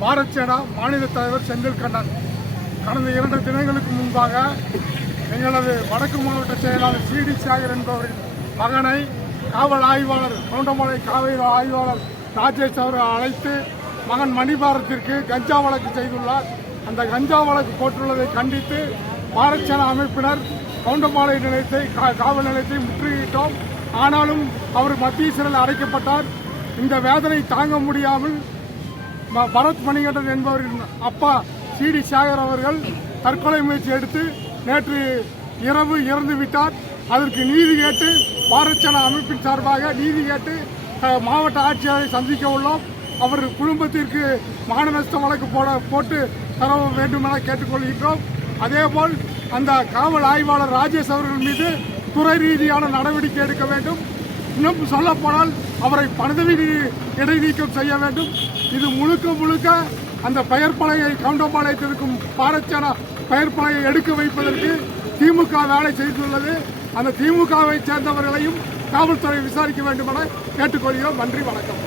பாரத் சேனா மாநில தலைவர் செந்தில் கண்ணன் கடந்த 2 தினங்களுக்கு முன்பாக எங்களது வடக்கு மாவட்ட செயலாளர் சி.டி. சேகர் என்பவரின் மகனை காவல் ஆய்வாளர் கவுண்டமலை காவல் ஆய்வாளர் ராஜேஷ் அவர்கள் அழைத்து மகன் மணிபாரத்திற்கு கஞ்சா வழக்கு செய்துள்ளார். அந்த கஞ்சா வழக்கு போட்டுள்ளதை கண்டித்து பாரத் சேனா அமைப்பினர் கவுண்டமலை நிலையத்தை காவல் நிலையத்தை முற்றுகையிட்டோம். ஆனாலும் அவர் மத்திய சிறையில் அடைக்கப்பட்டார். இந்த வேதனை தாங்க முடியாமல் பரத் மணிகண்டன் என்பவரின் அப்பா சி.டி. சேகர் அவர்கள் தற்கொலை முயற்சி எடுத்து நேற்று இரவு இறந்துவிட்டார். அதற்கு நீதி கேட்டு பாரத் சேனா அமைப்பின் சார்பாக நீதி கேட்டு மாவட்ட ஆட்சியரை சந்திக்க உள்ளோம். அவர் குடும்பத்திற்கு மான நஷ்ட வழக்கு போட்டு தர வேண்டும் என கேட்டுக்கொள்கின்றோம். அதேபோல் அந்த காவல் ஆய்வாளர் ராஜேஷ் அவர்கள் மீது துறை ரீதியான நடவடிக்கை எடுக்க வேண்டும். இன்னும் சொல்லப்போனால் அவரை பதவி இடைநீக்கம் செய்ய வேண்டும். இது முழுக்க அந்த பெயர் பலகை கவுண்டம்பாளையத்தில் இருக்கும் பாரத் சேனா பெயர் பலகை எடுக்க வைப்பதற்கு திமுக வேலை செய்துள்ளது. அந்த திமுகவை சேர்ந்தவர்களையும் காவல்துறை விசாரிக்க வேண்டும் என கேட்டுக்கொள்கிறோம். நன்றி, வணக்கம்.